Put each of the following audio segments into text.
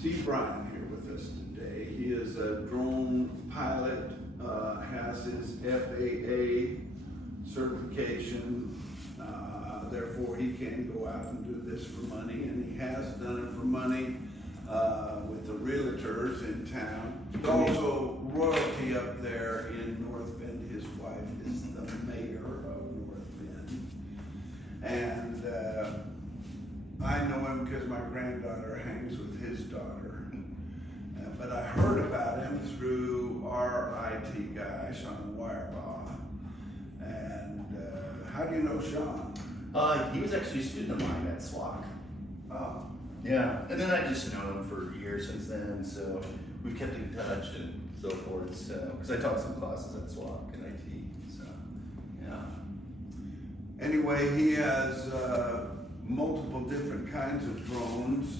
Steve Bryan here with us today. He is a drone pilot, has his FAA certification, therefore he can go out and do this for money, and he has done it for money with the realtors in town. He's also royalty up there in North Bend. His wife is the mayor of North Bend. And I know him because my granddaughter hangs with his daughter. But I heard about him through our IT guy, Sean Wirebaugh. And how do you know Sean? He was actually a student of mine at SWAC. Oh, Yeah, and then I just known him for years since then, so we've kept in touch and so forth. So, because I taught some classes at SWAC and IT, so yeah. anyway, he has multiple different kinds of drones.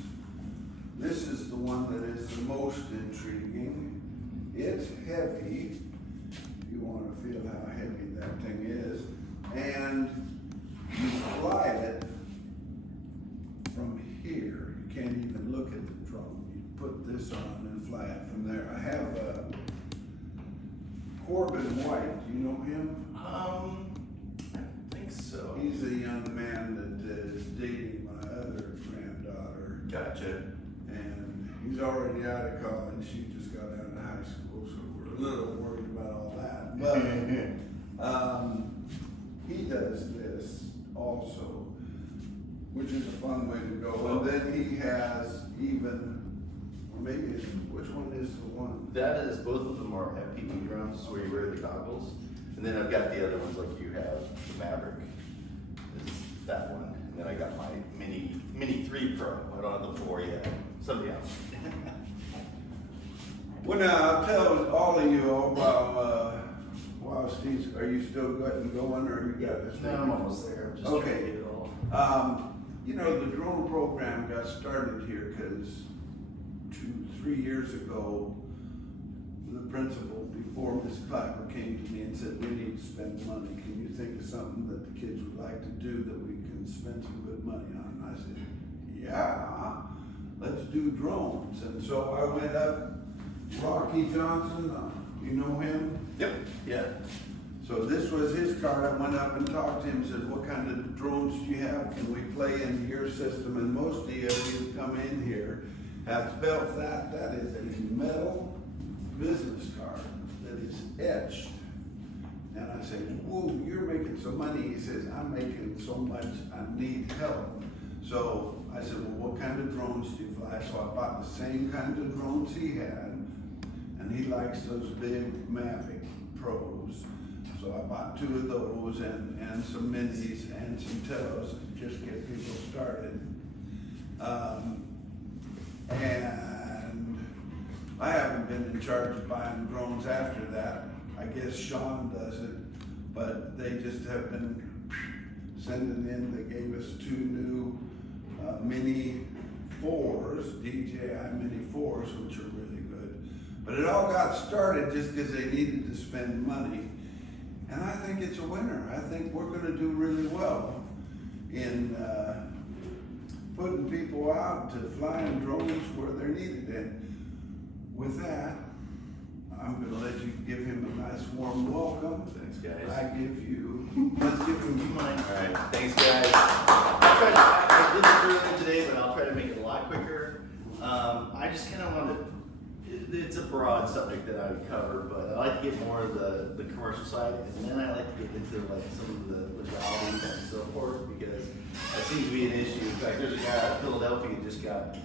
This is the one that is the most intriguing. It's heavy. You want to feel how heavy that thing is. And you fly it from here. You can't even look at the drone. You put this on and fly it from there. I have Corbin White. Do you know him? I don't think so. He's a young man that is dating my other granddaughter. Gotcha. And he's already out of college. She just got out of high school, so we're a little worried about all that. But he does this also, which is a fun way to go. And then he has even, or maybe it's, which one is the one? That is, both of them are FPV drones where you wear the goggles. And then I've got the other ones like you have, the Maverick is that one. And then I got my Mini 3 Pro. I don't have the 4 yet. Somebody else. Well, now I'll tell all of you while Steve's, are you still going, or you got this? No, I'm almost there. I'm just Okay. trying to get it all. You know, the drone program got started here because 2-3 years ago, the principal before Ms. Clapper came to me and said, we need to spend money. Can you think of something that the kids would like to do that we can spend some good money on? And I said, yeah, let's do drones. And so I went up, Rocky Johnson, you know him? Yep. Yeah. So this was his card. I went up and talked to him, said, what kind of drones do you have? Can we play into your system? And most of you who come in here have felt that. That is a metal business card that is etched. And I said, whoa, you're making some money. He says, I'm making so much, I need help. So I said, well, what kind of drones do you fly? So I bought the same kind of drones he had. And he likes those big Mavic Pros. So I bought 2 of those and some minis and some Telos to just get people started. And I haven't been in charge of buying drones after that. I guess Sean does it, but they just have been sending in. They gave us 2 new Mini 4s, DJI Mini 4s, which are really good. But it all got started just because they needed to spend money. And I think it's a winner. I think we're going to do really well in putting people out to flying drones where they're needed. And with that, I'm going to let you give him a nice warm welcome. Thanks, guys. I give you, let's give him All right. Thanks, guys. I did this earlier today, but I'll try to make it a lot quicker. I just kind of want to. It's a broad subject that I would cover, but I like to get more of the commercial side, and then I like to get into like some of the legalities and so forth, because that seems to be an issue. In fact, there's a guy in Philadelphia who just got,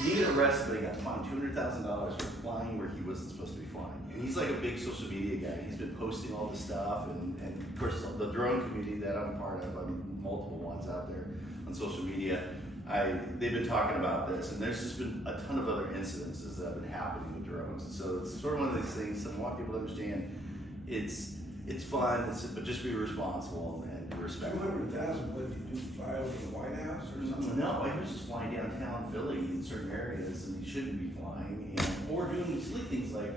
he didn't get arrested, but he got fined $200,000 for flying where he wasn't supposed to be flying. And he's like a big social media guy. He's been posting all this stuff, and of course the drone community that I'm part of, multiple ones out there on social media. They've been talking about this, and there's just been a ton of other incidences that have been happening with drones. And so it's sort of one of these things that I want people to understand. It's fun, but just be responsible and be respectful. 200,000. What did you do? Fly over the White House or something? No, he was just flying downtown Philly in certain areas, and he shouldn't be flying, or doing silly things like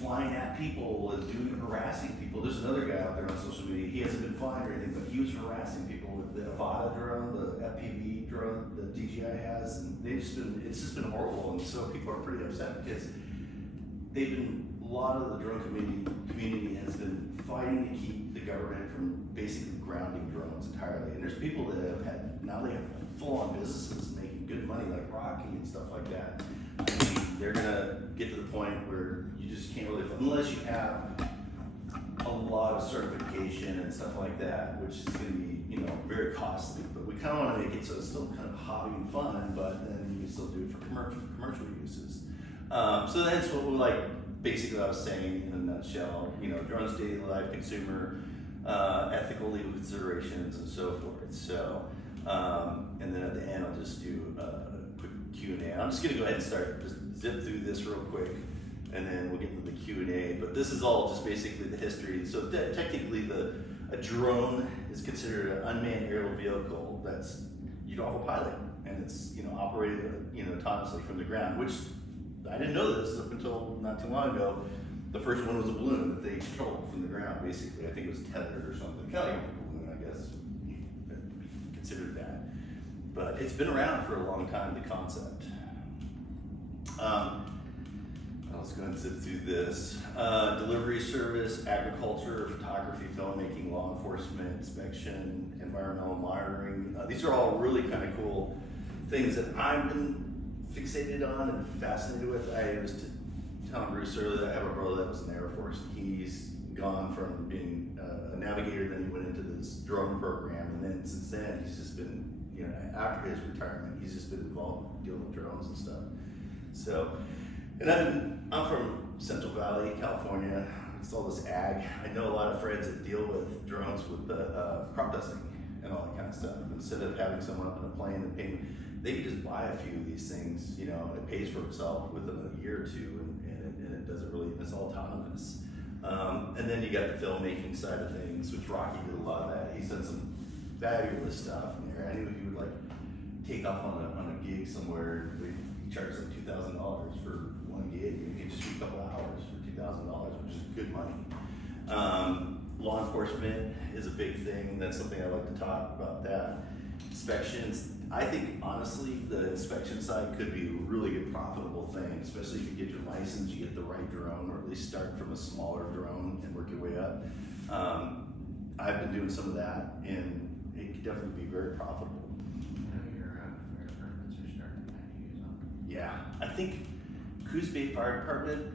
flying at people and harassing people. There's another guy out there on social media, he hasn't been fined or anything, but he was harassing people with the Avata drone, the FPV drone that DJI has, and it's just been horrible, and so people are pretty upset because a lot of the drone community has been fighting to keep the government from basically grounding drones entirely. And there's people that now they have full-on businesses making good money like Rocky and stuff like that. I mean, they're gonna get to the point where you just can't really, unless you have a lot of certification and stuff like that, which is gonna be, very costly. But we kind of want to make it so it's still kind of hobby and fun, but then you can still do it for commercial uses. So that's what basically what I was saying in a nutshell, drones, daily life, consumer, ethical legal considerations, and so forth. So, and then at the end, I'll just do a quick Q&A. I'm just gonna go ahead and just zip through this real quick, and then we'll get into the Q&A. But this is all just basically the history. So technically, a drone is considered an unmanned aerial vehicle that's, you don't have a pilot, and it's operated autonomously from the ground, which I didn't know this up until not too long ago. The first one was a balloon that they controlled from the ground, basically. I think it was tethered or something. Kind of like a balloon, I guess, considered that. But it's been around for a long time, the concept. Let's go ahead and zip through this. Delivery service, agriculture, photography, filmmaking, law enforcement, inspection, environmental monitoring. These are all really kind of cool things that I've been fixated on and fascinated with. I was telling Bruce earlier that I have a brother that was in the Air Force. He's gone from being a navigator, then he went into this drone program, and then since then he's just been, after his retirement, he's just been involved dealing with drones and stuff. So, and I'm from Central Valley, California. It's all this ag. I know a lot of friends that deal with drones with the crop dusting and all that kind of stuff. Instead of having someone up in a plane and paying, they could just buy a few of these things, and it pays for itself within a year or two, and it doesn't really, it's all autonomous. And then you got the filmmaking side of things, which Rocky did a lot of that. He's done some fabulous stuff in there. I knew he would take off on a gig somewhere. He charged $2,000 for one gig, and he could just shoot a couple hours for $2,000, which is good money. Law enforcement is a big thing. That's something I like to talk about. That inspections. I think honestly, the inspection side could be a really good profitable thing, especially if you get your license, you get the right drone, or at least start from a smaller drone and work your way up. I've been doing some of that, and it could definitely be very profitable. I know your fire departments are starting to use them. Yeah, I think Coos Bay Fire Department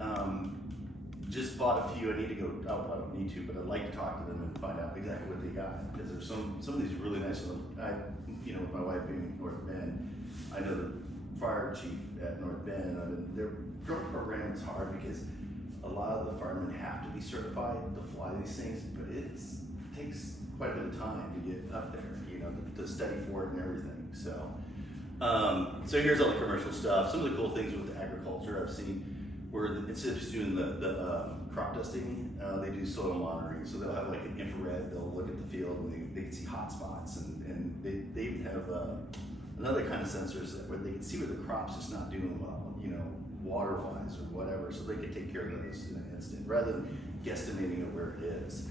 just bought a few. I need to go. I don't need to, but I'd like to talk to them and find out exactly what they got, because there's some of these really nice ones. With my wife being in North Bend, I know the fire chief at North Bend. Their drone program is hard because a lot of the firemen have to be certified to fly these things, but it takes quite a bit of time to get up there, to study for it and everything. So, so here's all the commercial stuff. Some of the cool things with agriculture I've seen, where instead of just doing the crop dusting, they do soil monitoring. So they'll have an infrared, they'll look at the field and they can see hot spots, and they even have another kind of sensors where they can see where the crop's just not doing well, water-wise or whatever, so they can take care of those in an instant, rather than guesstimating of where it is.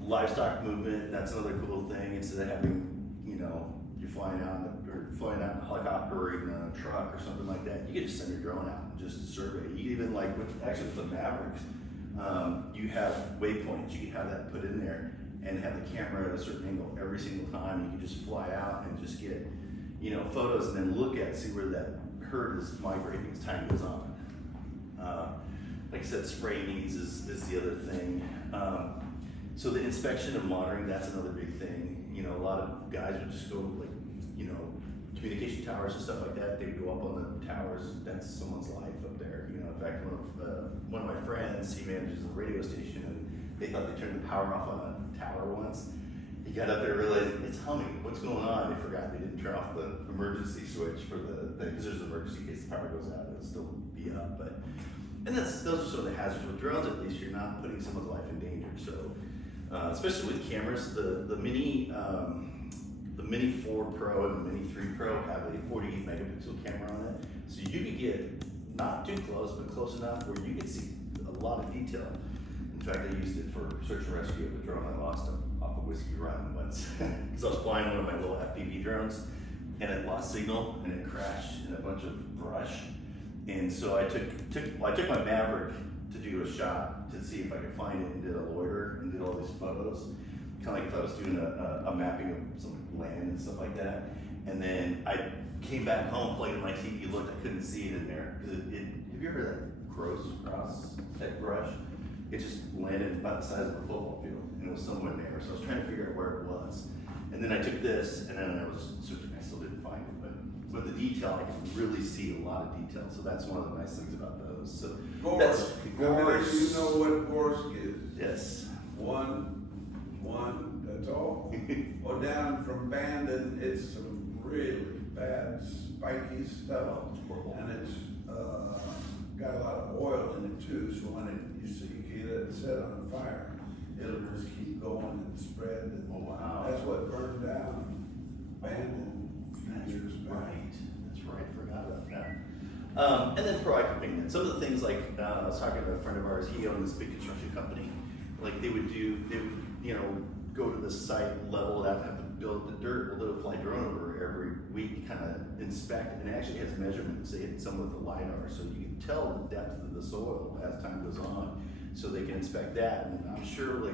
Livestock movement, that's another cool thing. Instead of having, you're flying out in a helicopter or even on a truck or something like that, you can just send your drone out and just survey. You even with the Mavericks, you have waypoints. You can have that put in there and have the camera at a certain angle every single time. You can just fly out and just get, photos, and then see where that herd is migrating as time goes on. Like I said, spray needs is the other thing. So the inspection and monitoring, that's another big thing. A lot of guys would just go communication towers and stuff like that. They would go up on the towers. That's someone's life up there. In fact, one of my friends, he manages a radio station, and they thought they turned the power off on a tower once. He got up there and realized it's humming. What's going on? They forgot they didn't turn off the emergency switch for the thing, because there's an emergency in case the power goes out. It'll still be up, and those are some of the hazards with drones. At least you're not putting someone's life in danger. So, especially with cameras, the Mini 4 Pro and the Mini 3 Pro have a 48 megapixel camera on it, so you could get not too close, but close enough where you could see a lot of detail. In fact, I used it for search and rescue of a drone I lost off of Whiskey Run once. Because I was flying one of my little FPV drones, and it lost signal, and it crashed in a bunch of brush. And so I took my Maverick to do a shot to see if I could find it, and did a loiter and did all these photos. Kind of like if I was doing a mapping of some land and stuff like that. And then I came back home, plugged in my TV, looked, I couldn't see it in there. Because have you ever heard that gross cross that brush? It just landed about the size of a football field, and it was somewhere in there. So I was trying to figure out where it was. And then I took this, and then I was searching, I still didn't find it. But the detail, I can really see a lot of detail. So that's one of the nice things about those. So Gorsk, you know what Gorsk is? Yes. One, that's all. Well, down from Bandon, it's some really bad spiky stuff, and it's got a lot of oil in it too. So when you let it set on fire, it'll just keep going and spread. And Oh, wow. That's what burned down Bandon. That's right, forgot about that. And then proactive maintenance. Some of the things like, I was talking to a friend of ours, he owned this big construction company. Like they would, go to the site level, that have to build the dirt, we'll do a fly drone over every week, kind of inspect, and it actually has measurements, they hit some with the LiDAR, so you can tell the depth of the soil as time goes on, so they can inspect that, and I'm sure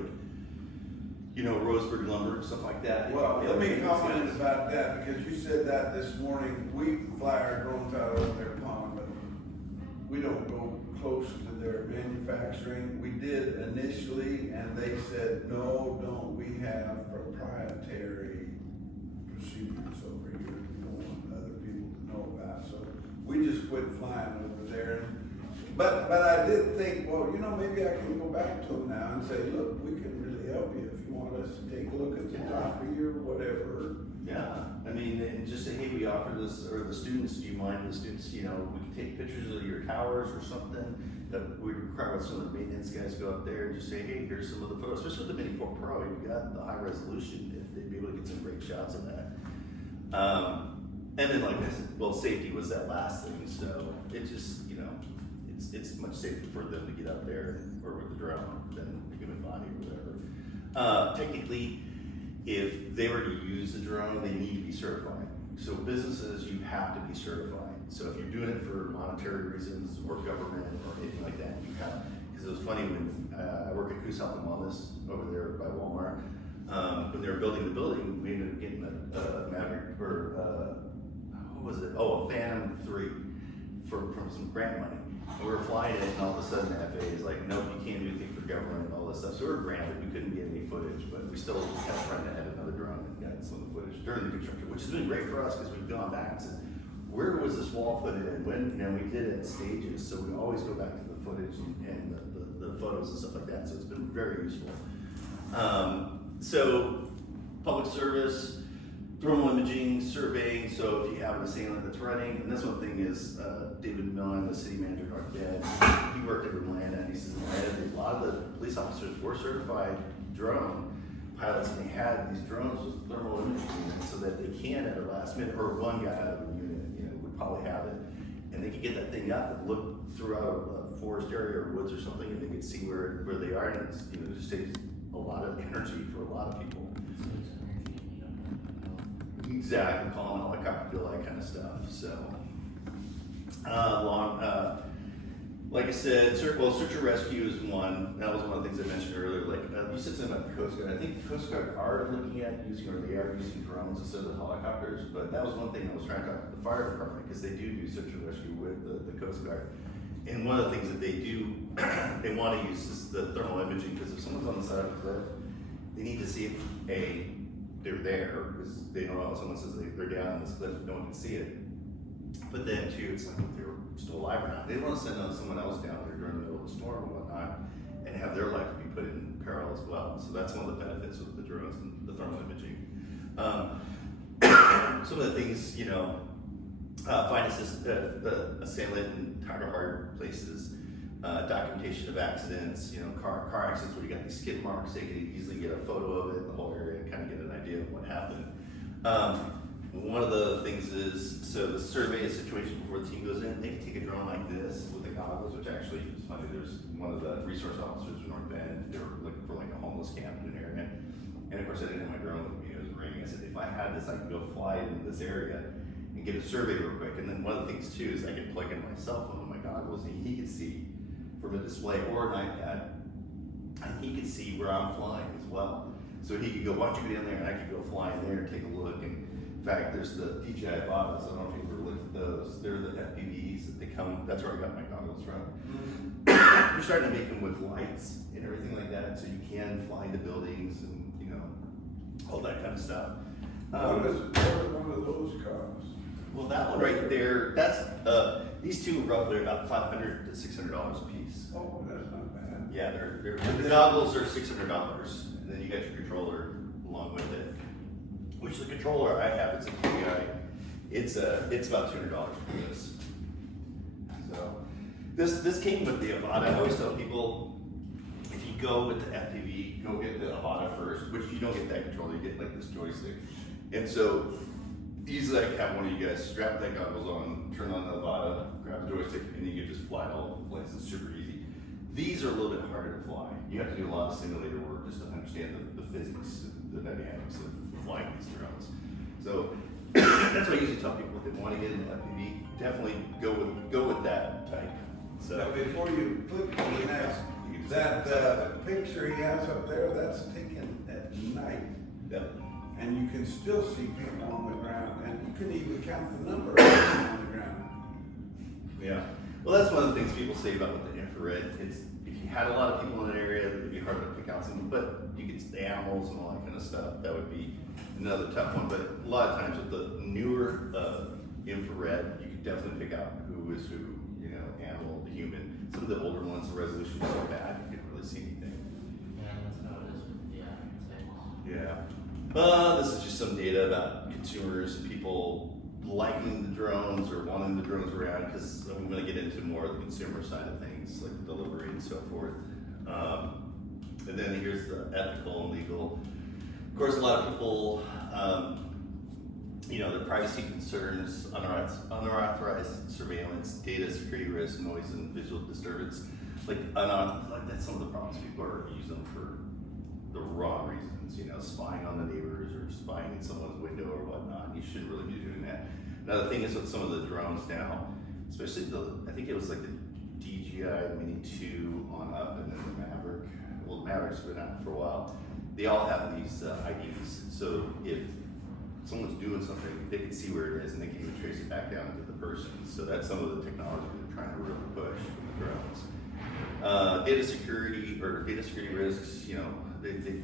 Roseburg lumber and stuff like that. Well, let me comment about that, because you said that this morning. We fly our drones out over their pond, but we don't go close to their manufacturing. We did initially, and they said, no, don't, we have proprietary procedures over here we don't want other people to know about. So we just quit flying over there. But I did think, well, maybe I can go back to them now and say, look, we can really help you if you want us to take a look at the property or whatever. Yeah, I mean, and just say, hey, we offer this, or the students, do you mind the students, we can take pictures of your towers or something, that we require some of the maintenance guys go up there and just say, hey, here's some of the photos, especially with the Mini 4 Pro, you've got the high resolution, if they'd be able to get some great shots of that. And then like I said, well, safety was that last thing, so it just, it's much safer for them to get up there or with the drone than the human body or whatever. Technically, if they were to use the drone, they need to be certified. So businesses, you have to be certified. So if you're doing it for monetary reasons or government or anything like that, you have, because it was funny when I work at Coos Health and Wellness over there by Walmart. When they were building the building, we ended up getting a Maverick, or what was it? Oh, a Phantom 3 from some grant money. And we were flying it, and all of a sudden the FAA is like, nope, you can't do anything for government and all this stuff. So we were granted, we couldn't get any footage, but we still kept trying to have another drone and got some of the footage during the construction, which has been great for us because we've gone back and said, where was this wall put in? When, we did it in stages, so we always go back to the footage and the photos and stuff like that. So it's been very useful. So public service, thermal imaging, surveying, so if you have an assailant that's running, and this one thing is, David Millen, the city manager in North Bend, he worked at Atlanta, and he says, a lot of the police officers were certified drone pilots, and they had these drones with thermal imaging units so that they can at a last minute, or one guy out of the unit, would probably have it, and they could get that thing up and look throughout a forest area or woods or something, and they could see where they are, and it's, it just takes a lot of energy for a lot of people. Exactly, calling a helicopter, all that kind of stuff. So, like I said, search and rescue is one. That was one of the things I mentioned earlier. Like you said something about the Coast Guard. I think the Coast Guard are looking at using, or they are using drones instead of helicopters. But that was one thing I was trying to talk to the fire department, because they do search and rescue with the Coast Guard. And one of the things that they do, they want to use is the thermal imaging, because if someone's on the side of a cliff, they need to see if they're there, because they know someone says they're down on this cliff, no one can see it. But then too, it's like if they're still alive or not. They want to send on someone else down there during the middle of the storm and whatnot, and have their life be put in peril as well. So that's one of the benefits of the drones and the thermal imaging. Some of the things, find assailant in hard places, documentation of accidents, car accidents where you got these skid marks, they can easily get a photo of it, the whole area, and kind of get an idea of what happened. One of the things is, so the survey a situation before the team goes in, they can take a drone like this with the goggles, which actually is funny. There's one of the resource officers in North Bend, they were looking for like a homeless camp in an area. And of course I didn't have my drone with me, it was raining. I said, if I had this, I could go fly into this area and get a survey real quick. And then one of the things too is I could plug in my cell phone with my goggles and he could see from a display or an iPad, and he could see where I'm flying as well. So he could go, why don't you go down there, and I could go fly in there and take a look. And in fact, there's the DJI Avata, so I don't know if you've ever looked at those. They're the FPVs that they come, that's where I got my goggles from. We're starting to make them with lights and everything like that, so you can fly into buildings and, you know, all that kind of stuff. What does one of those cost? Well, that one right there, that's, these two roughly are about $500 to $600 a piece. Oh, that's not bad. Yeah, the goggles are $600, and then you got your controller along with it. Which the controller I have, it's a DJI. It's about $200 for this. So this came with the Avata. I always tell people, if you go with the FPV, go get the Avata first, which you don't get that controller, you get like this joystick. And so easily I can have one of you guys strap that goggles on, turn on the Avata, grab the joystick, and you can just fly it all over the place. It's super easy. These are a little bit harder to fly. You have to do a lot of simulator work just to understand the physics, the dynamics of flying these drones. So that's what I usually tell people if they want to get into FPV, definitely go with that type. So Now, before you click on the next, you can just- that picture he has up there, that's taken at night. Yep. And you can still see people on the ground, and you can even count the number of people on the ground. Yeah. Well, that's one of the things people say about with the infrared. It's if you had a lot of people in an area, it would be hard to pick out something, but you could the animals and all that kind of stuff. That would be another tough one. But a lot of times with the newer infrared, you can definitely pick out who is who. You know, animal, the human. Some of the older ones, the resolution is so bad you can't really see anything. Yeah, that's how it is with the things. Yeah. This is just some data about consumers and people liking the drones or wanting the drones around because I'm going to get into more of the consumer side of things, like the delivery and so forth. And then here's the ethical and legal. Of course, a lot of people, you know, the privacy concerns, unauthorized surveillance, data security risk, noise and visual disturbance. Like that's some of the problems people are using them for the wrong reasons, you know, spying on the neighbors or spying in someone's window or whatnot. You shouldn't really be doing that. Another thing is with some of the drones now, especially I think it was like the DJI Mini 2 on up and then the Maverick. Well, the Maverick's been out for a while. They all have these IDs. So if someone's doing something, they can see where it is and they can even trace it back down to the person. So that's some of the technology they're trying to really push with the drones. Data security risks, you know,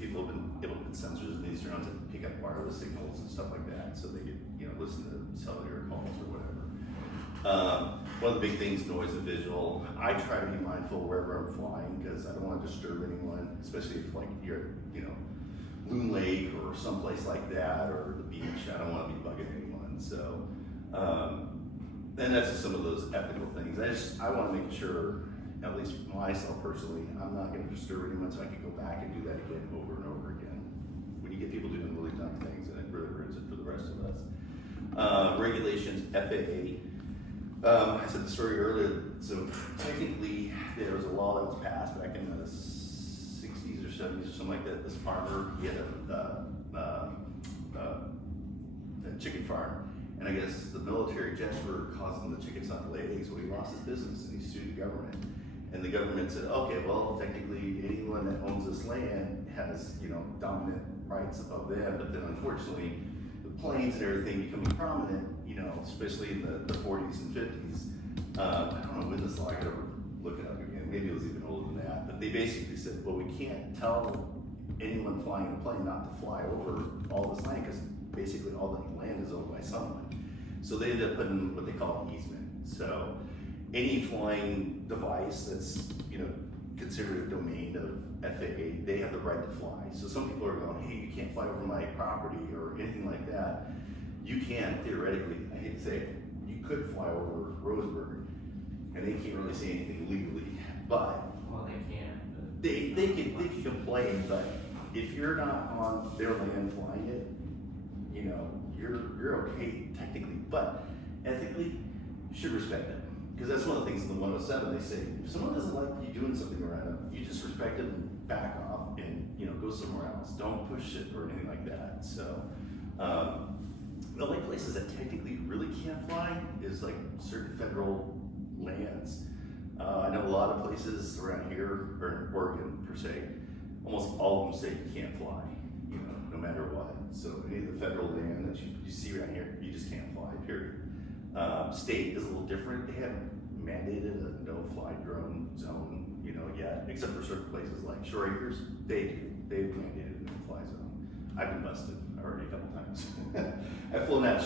people have been able to put sensors in these drones that pick up wireless signals and stuff like that, so they can, you know, listen to cellular calls or whatever. One of the big things, noise and visual. I try to be mindful wherever I'm flying because I don't want to disturb anyone, especially if like you're, you know, Loon Lake or someplace like that or the beach. I don't want to be bugging anyone. So, and that's just some of those ethical things. I want to make sure, at least myself personally, I'm not going to disturb anyone, so I can go back and do that again over and over again. When you get people doing really dumb things, and it really ruins it for the rest of us. Regulations, FAA. I said the story earlier. So technically, there was a law that was passed back in the 60s or 70s or something like that. This farmer, he had a chicken farm. And I guess the military jets were causing the chickens not to lay eggs, so he lost his business and he sued the government. And the government said, okay, well, technically anyone that owns this land has, you know, dominant rights above them, but then unfortunately, the planes and everything becoming prominent, you know, especially in the 40s and 50s. I don't know when this law, I could ever look it up again, maybe it was even older than that, but they basically said, well, we can't tell anyone flying a plane not to fly over all this land, because basically all the land is owned by someone. So they ended up putting what they call an easement. So any flying device that's, you know, considered a domain of FAA, they have the right to fly. So some people are going, hey, you can't fly over my property or anything like that. You can, theoretically, I hate to say it, you could fly over Roseburg, and they can't really say anything legally, but Well, they can, but. they can complain, but if you're not on their land flying it, you know, you're okay technically, but ethically, you should respect it. Because that's one of the things in the 107, they say, if someone doesn't like you doing something around them, you just respect it and back off and, go somewhere else. Don't push it or anything like that. So, the only places that technically really can't fly is like certain federal lands. I know a lot of places around here, or in Oregon per se, almost all of them say you can't fly, no matter what. So any of the federal land that you see around here, you just can't fly, period. State is a little different. They haven't mandated a no-fly drone zone, yet, except for certain places like Shore Acres. They've mandated a no-fly zone. I've been busted already a couple times. I've flown at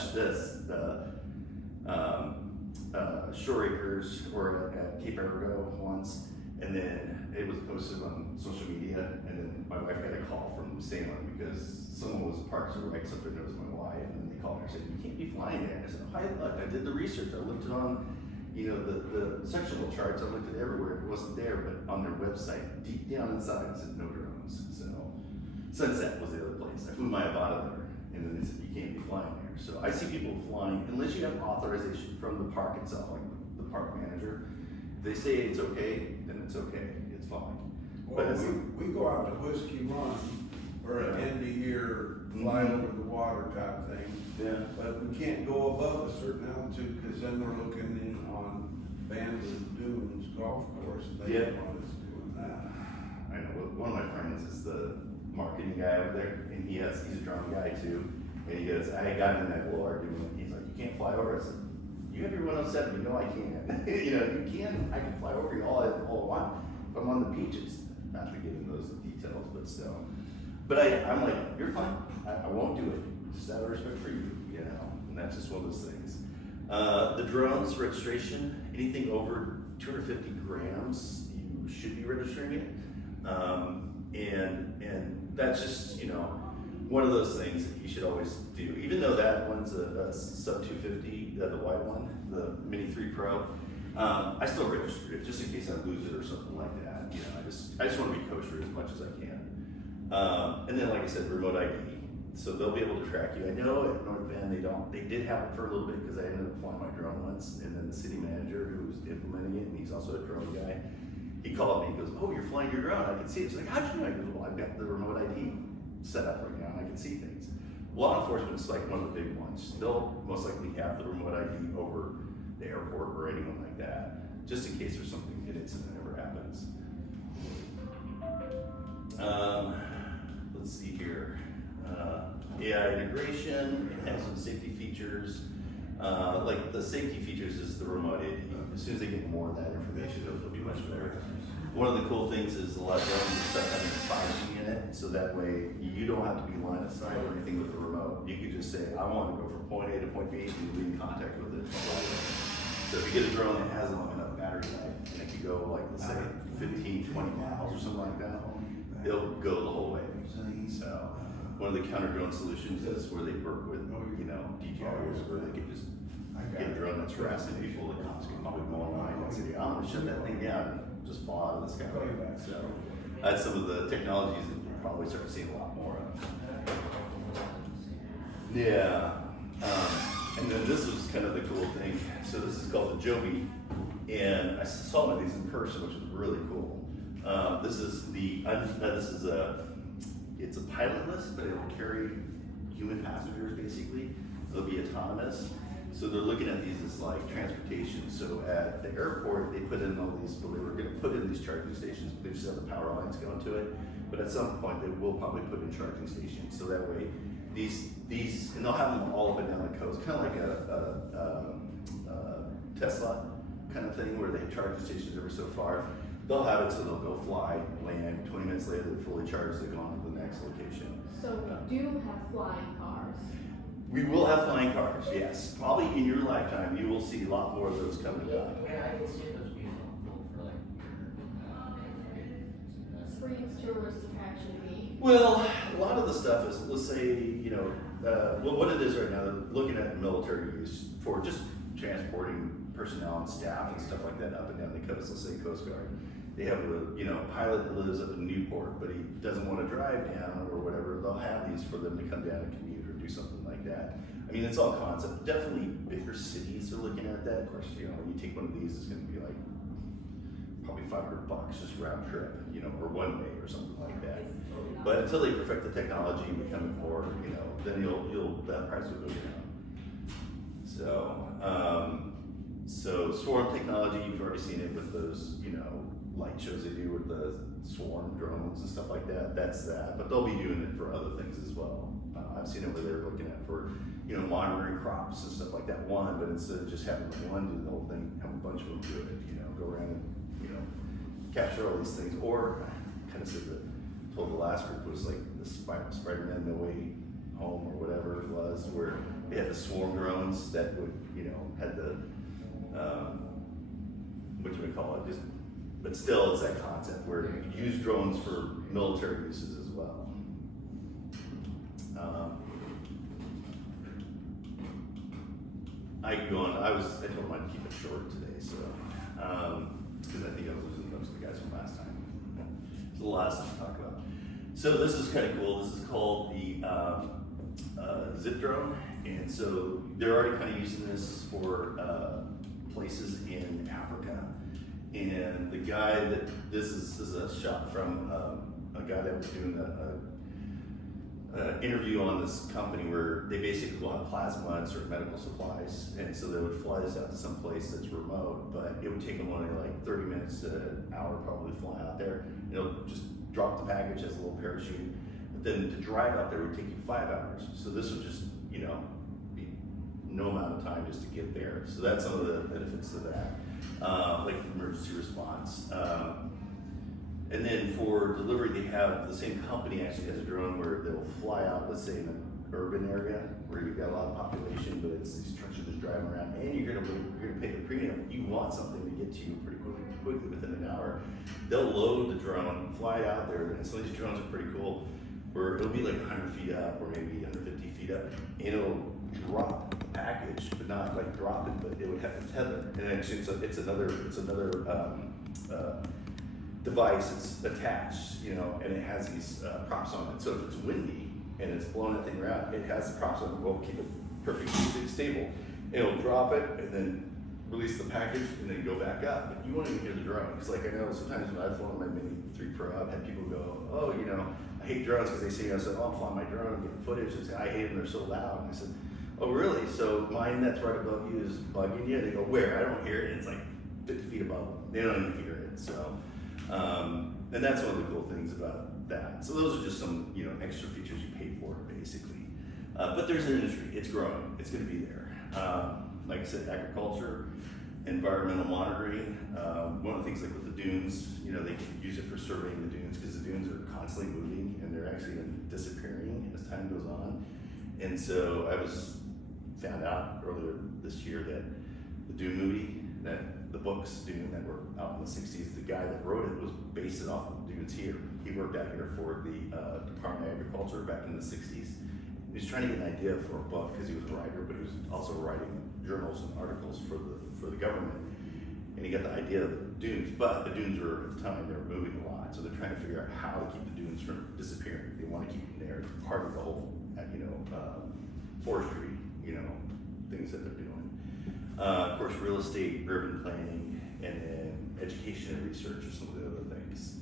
Shore Acres or at Cape Arago once, and then it was posted on social media, and then my wife got a call from Salem because someone was parked right something. It was my wife, and then they called her and said, "You can't be flying there." I said, "Oh, I looked. I did the research. I looked it on, the sectional charts. I looked at everywhere. It wasn't there, but on their website, deep down inside, it said no drones." So Sunset was the other place. I flew my Avata there, and then they said you can't be flying there. So I see people flying unless you have authorization from the park itself, like the park manager. If they say it's okay, then it's okay. It's fine. Well, But it's, we go out to Whiskey Run for an end of year fly over the water type thing. yeah. But we can't go above a certain altitude, because then we're looking in on Bandon Dunes Golf Course, and they Yeah. don't want us doing that. I know one of my friends is the marketing guy over there, and he's a drone guy too. And he goes, I got in that little argument. He's like, "You can't fly over." I said, "You have your 107. You know I can. You can. I can fly over you all I want. If I'm on the beach, it's not to get into those details, but still." But I'm like, "You're fine. I won't do it. Just out of respect for you, And that's just one of those things. The drones registration, anything over 250 grams, you should be registering it. And that's just, one of those things that you should always do. Even though that one's a sub 250, the white one, the Mini 3 Pro, I still register it just in case I lose it or something like that. I just want to be kosher as much as I can. And then, like I said, remote ID. So they'll be able to track you. I know at North Bend they did have it for a little bit because I ended up flying my drone once, and then the city manager who was implementing it, and he's also a drone guy, he called me and goes, "Oh, you're flying your drone. I can see it." It's like, "How'd you know?" I goes, "Well, I've got the remote ID set up right now, and I can see things." Law enforcement's like one of the big ones. They'll most likely have the remote ID over the airport or anyone like that, just in case there's something, an incident ever happens. Let's see here. AI integration, it has some safety features. Like the safety features is the remote ID. As soon as they get more of that information, it'll be much better. One of the cool things is a lot of drones start having 5G in it, so that way you don't have to be line of sight or anything with the remote. You could just say, "I want to go from point A to point B," and you'll be in contact with it. So if you get a drone that has long enough battery life, and it could go like, let's say 15, 20 miles or something like that, it'll go the whole way. So one of the counter drone solutions is where they work with, DJIs, where they can just get a drone that's harassing people. The cops can probably go online and say, "I'm gonna shut that thing down," and just fall out of the sky. So that's some of the technologies that you'll probably start seeing a lot more of. Yeah. And then this was kind of the cool thing. So this is called the Joby, and I saw one of these in person, which was really cool. It's a pilotless, but it'll carry human passengers basically. It'll be autonomous. So they're looking at these as like transportation. So at the airport, they put in all these, well, they were going to put in these charging stations, but they just have the power lines going to it. But at some point, they will probably put in charging stations. So that way, these, and they'll have them all up and down the coast, kind of like a Tesla kind of thing, where they have charging stations every so far. They'll have it so they'll go fly, land, 20 minutes later, they're fully charged, they go on to the next location. So we do have flying cars. We will have flying cars, yes. Probably in your lifetime, you will see a lot more of those coming down. Yeah, I can see those being helpful for like Springs tourist attraction be. Well, a lot of the stuff is, let's say, what it is right now, they're looking at military use for just transporting personnel and staff and stuff like that up and down the coast, let's say Coast Guard. They have a pilot that lives up in Newport, but he doesn't want to drive down or whatever. They'll have these for them to come down and commute or do something like that. I mean, it's all concept. Definitely bigger cities are looking at that. Of course, you know, when you take one of these, it's going to be like probably $500 just round trip, you know, or one way or something like that. But until they perfect the technology and become more, you know, then that price will go down. So swarm technology, you've already seen it with those, you know, light shows they do with the swarm drones and stuff like that. That's that, but they'll be doing it for other things as well. I've seen it where they're looking at for, you know, monitoring crops and stuff like that. But instead of just having one do the whole thing, have a bunch of them do it. You know, go around and, you know, capture all these things. Or kind of said that told the last group was like the Spider-Man No Way Home or whatever it was, where they had the swarm drones that would, you know, had the what do we call it? But still, it's that concept where you could use drones for military uses as well. I could go on. I told him I'd keep it short today, so because I think I was losing most of the guys from last time. There's a lot of stuff to talk about. So this is kind of cool. This is called the Zip drone, and so they're already kind of using this for places in Africa. And the guy this is a shot from a guy that was doing an interview on this company where they basically go on plasma and certain medical supplies, and so they would fly this out to some place that's remote, but it would take them only like 30 minutes to an hour probably to fly out there. It'll just drop the package as a little parachute, but then to drive out there would take you 5 hours. So this would just, you know, be no amount of time just to get there. So that's some of the benefits of that, like emergency response. And then for delivery, they have the same company actually has a drone where they'll fly out, let's say in an urban area where you've got a lot of population, but it's these trucks are just driving around, and you're gonna pay the premium. You want something to get to you pretty quickly within an hour. They'll load the drone, fly it out there, and some of these drones are pretty cool, where it'll be like 100 feet up or maybe 150 feet up, and it'll drop the package, but not like drop it, but it would have to tether. And actually, it's another device. It's attached, you know, and it has these props on it. So if it's windy and it's blowing that thing around, it has the props on it. Will keep it perfectly stable. It'll drop it and then release the package and then go back up. But you won't even hear the drone, because like I know sometimes when I've flown my Mini 3 Pro, I've had people go, "Oh, you know, I hate drones," because they see, I said, "Oh, I'm flying my drone and getting footage." They say, "I hate them, they're so loud." And I said, "Oh, really? So mine that's right above you is bugging you?" And they go, "Where? I don't hear it." And it's like 50 feet above them. They don't even hear it. So, and that's one of the cool things about that. So those are just some, you know, extra features you pay for, basically. But there's an industry. It's growing. It's going to be there. Like I said, agriculture, environmental monitoring. One of the things like with the dunes, you know, they can use it for surveying the dunes, because the dunes are constantly moving and they're actually disappearing as time goes on. And so I found out earlier this year that the Dune movie, that the books Dune that were out in the 60s, the guy that wrote it was based off of dunes here. He worked out here for the Department of Agriculture back in the 60s. He was trying to get an idea for a book because he was a writer, but he was also writing journals and articles for the government. And he got the idea of the dunes, but the dunes were, at the time, they were moving a lot. So they're trying to figure out how to keep the dunes from disappearing. They want to keep them there. It's part of the whole, you know, forestry, you know, things that they're doing. Of course, real estate, urban planning, and then education and research are some of the other things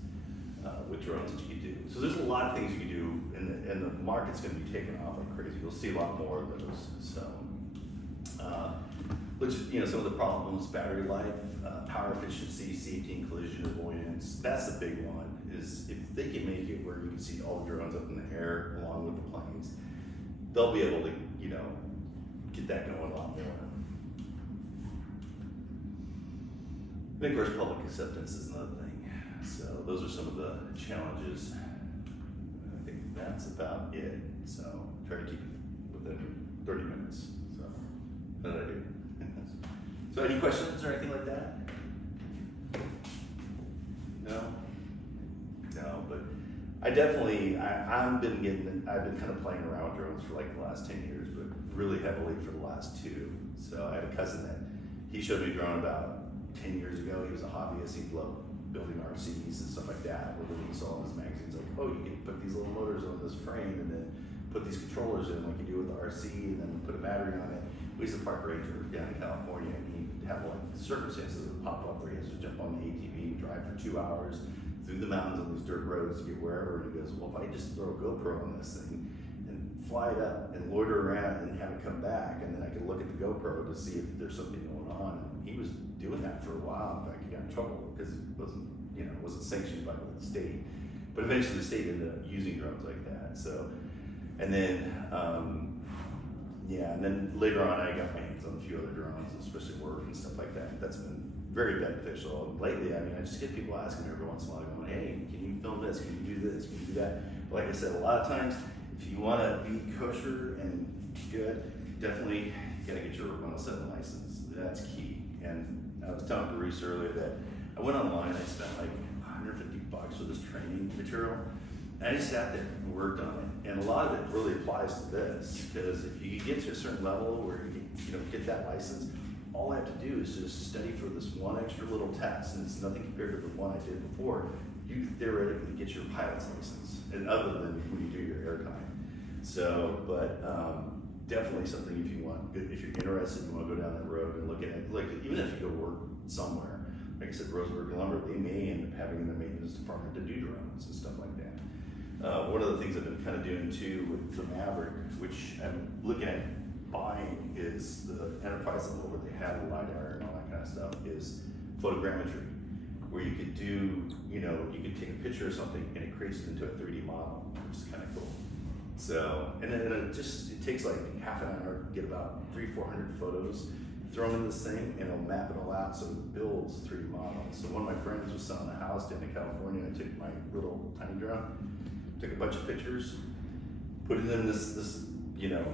with drones that you can do. So there's a lot of things you can do, and the market's going to be taking off like crazy. You'll see a lot more of those. So, which, you know, some of the problems: battery life, power efficiency, safety and collision avoidance. That's the big one. Is if they can make it where you can see all the drones up in the air along with the planes, they'll be able to, you know, get that going a lot more. And of course, public acceptance is another thing. So those are some of the challenges. I think that's about it. So try to keep it within 30 minutes. So what did I do? So any questions or anything like that? No? No, but I definitely, I've been kind of playing around with drones for like the last 10 years, but really heavily for the last 2. So I had a cousin that he showed me a drone about 10 years ago. He was a hobbyist. He loved building RCs and stuff like that. But when he saw in his magazines, like, oh, you can put these little motors on this frame and then put these controllers in like you do with the RC and then put a battery on it. He's a park ranger down in California, and he had like circumstances that pop up where he has to jump on the ATV, drive for 2 hours through the mountains on these dirt roads to get wherever. And he goes, well, if I just throw a GoPro on this thing and fly it up and loiter around and have it come back, and then I can look at the GoPro to see if there's something going on. And he was doing that for a while. In fact, he got in trouble because it wasn't sanctioned by the state. But eventually the state ended up using drones like that. So, and then, and then later on I got my hands on a few other drones, especially work and stuff like that. That's been very beneficial. And lately, I mean, I just get people asking me every once in a while, going, hey, can you film this? Can you do this? Can you do that? But like I said, a lot of times, if you want to be kosher and good, definitely gotta get your 107 license. That's key. And I was telling Bruce earlier that I went online, I spent like $150 for this training material. And I just sat there and worked on it. And a lot of it really applies to this, because if you get to a certain level where you get that license, all I have to do is just study for this one extra little test, and it's nothing compared to the one I did before. You theoretically get your pilot's license, and other than when you do your airtime. So, but definitely something if you want, if you're interested, you want to go down that road and look at it. Like even if you go work somewhere, like I said, Roseburg Lumber, they may end up having in their maintenance department to do drones and stuff like that. One of the things I've been kind of doing too with the Maverick, which I'm looking at buying, is the enterprise level where they have the LiDAR and all that kind of stuff, is photogrammetry, where you could do, you could take a picture of something and it creates it into a 3D model, which is kind of cool. So, and then it takes like half an hour to get about 300-400 photos, throw them in this thing, and it'll map it all out so it builds a 3D model. So one of my friends was selling a house down in California. I took my little tiny drone, took a bunch of pictures, put it in this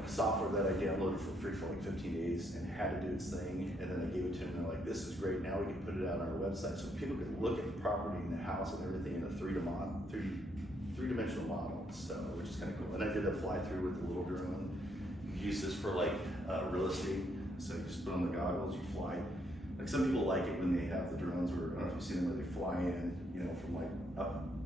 software that I downloaded for free for like 15 days, and had to do its thing. And then I gave it to him, and they're like, "This is great. Now we can put it out on our website so people can look at the property and the house and everything in a three-dimensional model." So, which is kind of cool. And I did a fly through with the little drone. You use this for like real estate. So you just put on the goggles, you fly. Like some people like it when they have the drones, where I don't know if you've seen them, where they fly in, from like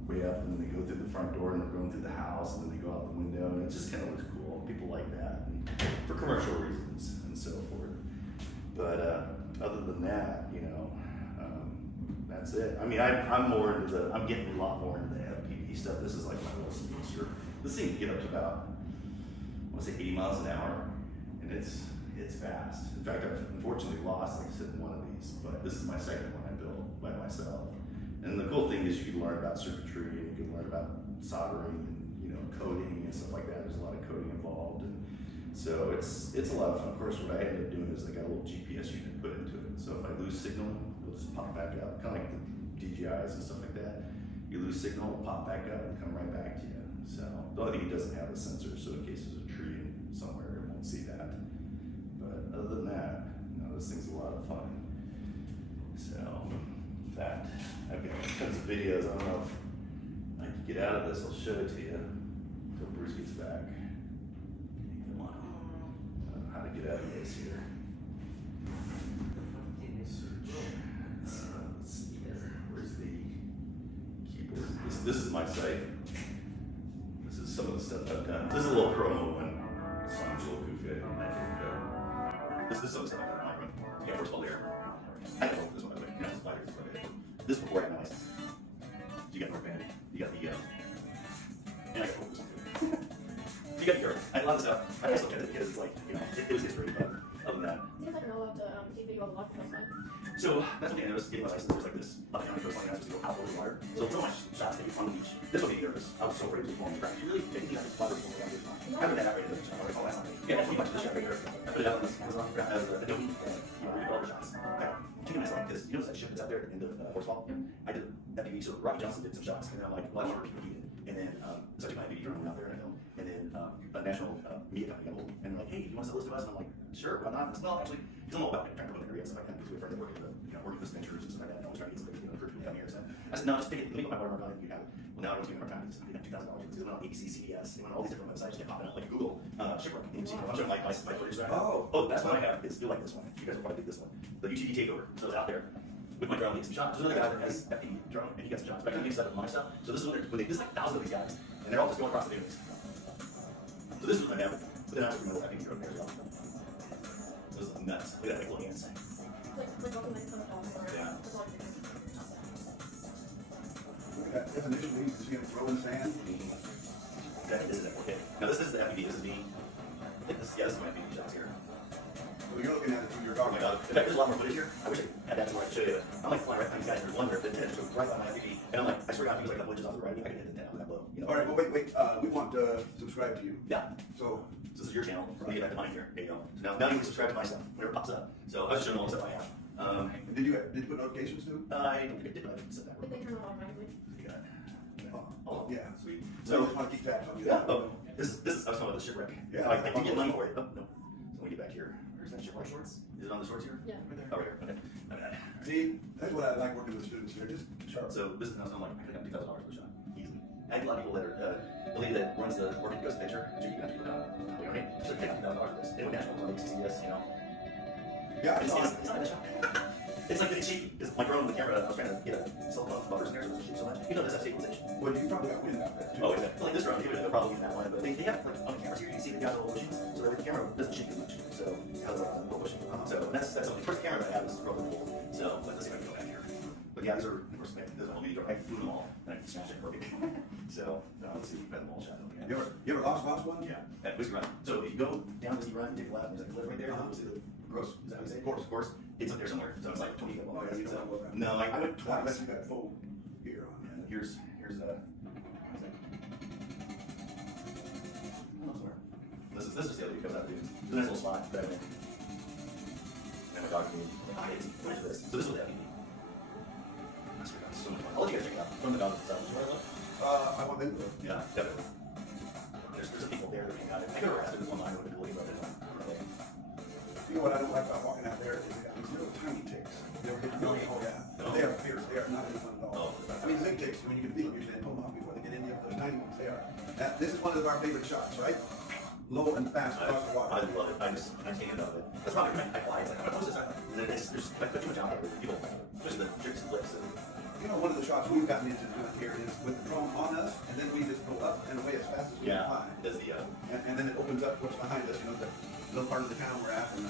way up, and then they go through the front door and they're going through the house, and then they go out the window, and it just kind of looks cool. People like that, and for commercial reasons and so forth. But other than that, that's it. I mean, I'm getting a lot more into the FPV stuff. This is like my little speedster. This thing can get up to about, I want to say 80 miles an hour, and it's fast. In fact, I've unfortunately lost, like I said, one of these, but this is my second one I built by myself. And the cool thing is you can learn about circuitry, and you can learn about soldering, and coding and stuff like that. There's a lot of coding involved, and so it's a lot of fun. Of course, what I ended up doing is I got a little GPS you can put into it. So if I lose signal, it'll just pop back up, kind of like the DJIs and stuff like that. You lose signal, it'll pop back up and come right back to you. So the only thing it doesn't have is sensors, so in case there's a tree somewhere, it won't see that. But other than that, this thing's a lot of fun. So, in fact, I've got tons of videos. I don't know if I can get out of this. I'll show it to you until Bruce gets back. Come on. I don't know how to get out of this here. Let's see here. Where's the keyboard? This is my site. This is some of the stuff I've done. This is a little promo one. The song's a little goofy. I don't know. This is some stuff I've done. Yeah, first of all, there. I don't know this one, by the way. This is fighters. This is before I had my license. You got North Band. You got the, and I got this one too. You got the Earth. I love this stuff. I just look at it because it's like, it was history, but other than that. Seems like I know what to take video of the life coastline. So that's one thing I noticed getting my license. There's like this up and down the coastline, I have to go out over the water. So so much shots that you on the beach. This one made me nervous. I was so afraid to fall on the ground. You really take these out of the water before around this time. I put that out right in the shot. I call that something. Yeah, that's pretty much the shot right there. I put it out on this Amazon as Adobe, all the shots. I'm kicking myself because that ship that's out there at the end of Horsefall? I did FPV, so Rocky Johnson did some shots, and then I'm like, well, I want to repeat it. And then, so I took my FPV drone out there and I filmed. And then a national media company got hold of me, and they're like, hey, you want to sell this to us? And I'm like, sure, why not? I said, well, actually, because I'm all about trying to promote the area and stuff like that, because we have friends that work with this ventures and stuff like that, and I was trying to get somebody for people to come here. So I said, no, just take it, let me put my watermark on it, and you have it. Well, now I don't see my watermark on it, because I got $2,000, because it went on ABC, CBS, it went on all these different websites, just popping up, like Google, Shipwreck, and you see a bunch of my footage right now. Oh, the best one I have is still like this one. You guys will probably dig this one. The UTV Takeover, so it's out there. With my drone, getting some shots. There's another guy that has FPV drone, and he got some shots. But I kind of mix that up with my stuff. So this is when there's like 1,000 of these guys, and they're all just going across the dunes. So this is what I have, but then I have to remember that FPV drone there as well. Those are nuts. Look at that, like little hands. It's like open like some of the Yeah. That's all you can do. Look at that definition, we used to see him throw in the sand. This is that 4K. Now this is the FPV, this is me. I think this, yeah, this is my FPV shots here. So you're looking at it through your Oh dog. my god. In fact, there's a lot more footage here. I wish I had that to where I could show you. I'm like flying right behind these guys, and there's one there that just goes right by my FPV. And I'm like, I swear to God, if he was like a couple inches off the right, I could hit the 10 out of that blow. You know? All right, well, wait, we want to subscribe to you. Yeah. So, So this is your channel. Let me get back to mine here. There you go. So now you can subscribe to my stuff whenever it pops up. So I was showing all the stuff I have. did you put notifications too? I don't think I did, but I didn't set that. Did they turn it on automatically? Oh, yeah. Sweet. So I So just want to keep tabs on you. yeah. Oh, this is I was talking about the shipwreck. Yeah. I can get money for it. Oh no. So let me get back here. Where's that shipwreck shorts? Is it on the shorts here? Yeah. Right there. Oh, right here. Okay. My bad. See, that's what I like working with students here, just sharp. So this is now I'm like I think I'm $2,000 for a shot. Easy. I had a lot of people that are the lady that runs the Working Coast picture. She can actually look on. Okay. She's like, $2,000 for this. They went national on CCS, you know. Yeah, I It's saw not it. a shot. It's like getting cheap. It's my drone with the camera. I was trying to get a cell phone buffers and there, so it's cheap so much. You know, that's stabilization. Well, you probably got wind out there too. Oh, yeah. Like this drone, they're probably using that one, but they have like on the cameras here, you can see they got the little bushings, so that the camera doesn't shake as much. So how the little bushing. So that's something. Of course, the camera that I have is really cool. So let's see if I can go back here. But yeah, these are of course there's a whole video. I flew them all and I smashed it perfect. So let's see if we can ball shot. You ever lost one? Yeah, at Whiskey Run. So if you go down Whiskey Run, take a left, and there's like a cliff right there. You'll see the gross. Is that what you say? Of course. It's up there somewhere. So it's like 20 feet long. Oh, yeah, you don't So- know what that- No, like I went Unless twice. you got full gear on. And here's this is the other view comes out of the dude. It's a nice little spot that I went. And my dog and me, like, oh, it's nice for this. So this was the FPV. That's so much fun. I'll let you guys check it out from the dog itself. I want them to. Yeah, definitely. There's a people there that got it. I could have asked this one line with the bully, but I didn't. You know what I don't like about walking out there is they got these little tiny ticks. They were getting going, oh yeah. They are fierce, they are not any fun at all. I mean, big ticks, when you can feel them, you're saying, pull them off before they get in you. Those tiny ones, they are. This is one of our favorite shots, right? Low and fast across the water. I love it. I can't get out of it. That's probably right. I fly. It's like, what's this? And then it's, there's, I put too much out there with people, especially the tricks and flips. And, You know, one of the shots we've gotten into doing here is with the drone on us, and then we just go up and away as fast as we can yeah, fly. does the, And then it opens up what's behind us, you know, the little part of the town we're at. And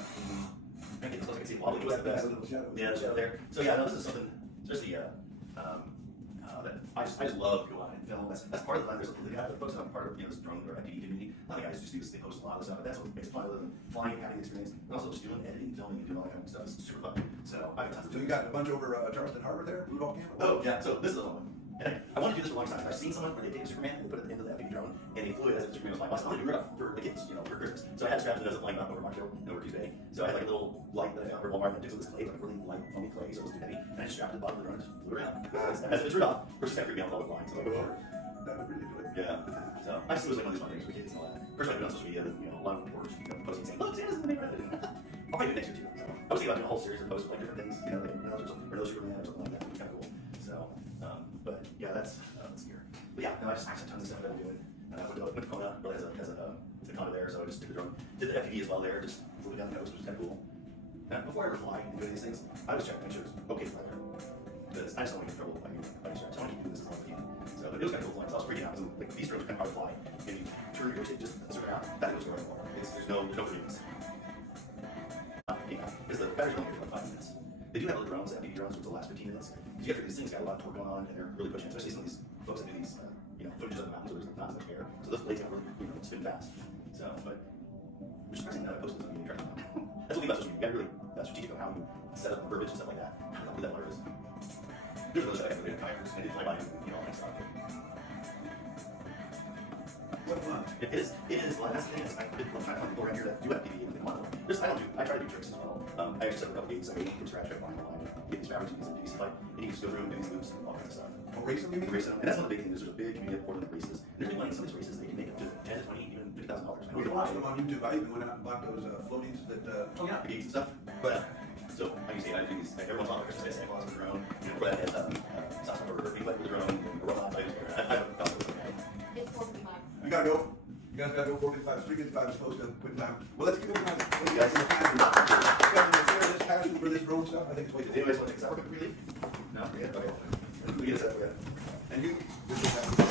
I can close, I can see Wally was the best. Yeah, the show there. So yeah, no, this is something, especially, that I just love to go out and film. That's part of the fun. There's the folks that I'm part of, you know, this drone or FPV community. A lot of guys just do this, they post a lot of stuff, but that's what makes it fun other than flying and having the experience. And also just doing editing, filming, and doing all that kind of stuff. It's super fun. So I have tons of So you got a bunch over Charleston Harbor there, Rudolph Camp? Oh, yeah, so this is the one. And I want to do this for a long time. I've seen someone where they take a Superman and they put it at the end of the FPV drone and they flew it as if Superman was flying. I want to do it for the kids, you know, for Christmas. So I had strapped it as a flying up over Marshall and over Tuesday. So I had like a little light that I found for Walmart and it was clay, like really light, foamy clay, so it was too heavy. And I just strapped it to the bottom of the drone and just flew it around. As if it's Rudolph, of course, it's kind of freaked me out with all the flying, so I go for it. That would really do it. Yeah. So I just was like one of these fun things for kids and all that. First, I do it on social media, you know, a lot of reporters, you know, posting saying, look, Santa's in the neighborhood. I'll probably do it next year too. So I was thinking about doing a whole series of posts with like different things, you know, like or no Superman or something like that. It'd be kind of cool. So, but yeah, that's here. But yeah, no, I just have tons of stuff that I'm doing. I went to Kona, really has a condo there, so I just took the drone, did the FPV as well there, just flew it down the coast, which was kind of cool. And before I ever fly and do these things, I was checking to make sure it was okay to fly there. Because I just don't want to get in trouble with my insurance. I want to keep doing this as long as I can. So, but it was kind of cool flying. So I was freaking out. So, like, these drones are kind of hard to fly. And you turn your shit just zoom out. That goes right in the water. There's no freebies. Because the battery's only for like 5 minutes. They do have other drones, FPV drones, which will last 15 minutes. Because you got these things got a lot of torque going on, and they're really pushing, especially some of these folks that do these, footages of the mountains where there's not as much air. So those blades got really, spin fast. So, but which is surprising that I posted this on YouTube. That's what we about social media. You got to really strategic on how you set up verbiage and stuff like that. How good that water is. There's another shot I did kayakers. I did fly by and all that stuff. What fun. It is, well, that's the thing is, I'm trying to find people around here that do FPV and they want to. I try to do tricks as well. I actually set up a couple gates, I made from scratch, I find online, get these fabrics, you can PVC pipe, and you can just go through and do these loops and all kinds of stuff. Oh, racing, you mean? Racing, and that's one of the big things, there's a big community of Portland races. And there's big money in some of these races, they can make up to 10 to 20, even $50,000. We can watch them on YouTube. I even went out and bought those floaties that, Oh yeah, the gates and stuff. But so I used to do these. Every once in a while, I just say Santa Claus with a drone. For that, it's South River, big with a drone, and robot players. I don't know. It's 4:55. you gotta go. You guys gotta go 4:55, 3:55 is supposed to quit time. Well, let's give them time. Let's get some time. You guys share this passion for this drone stuff. I think it's way Does too. anybody want to take a separate really? No? Yeah, okay. We get a set for you. And you, this is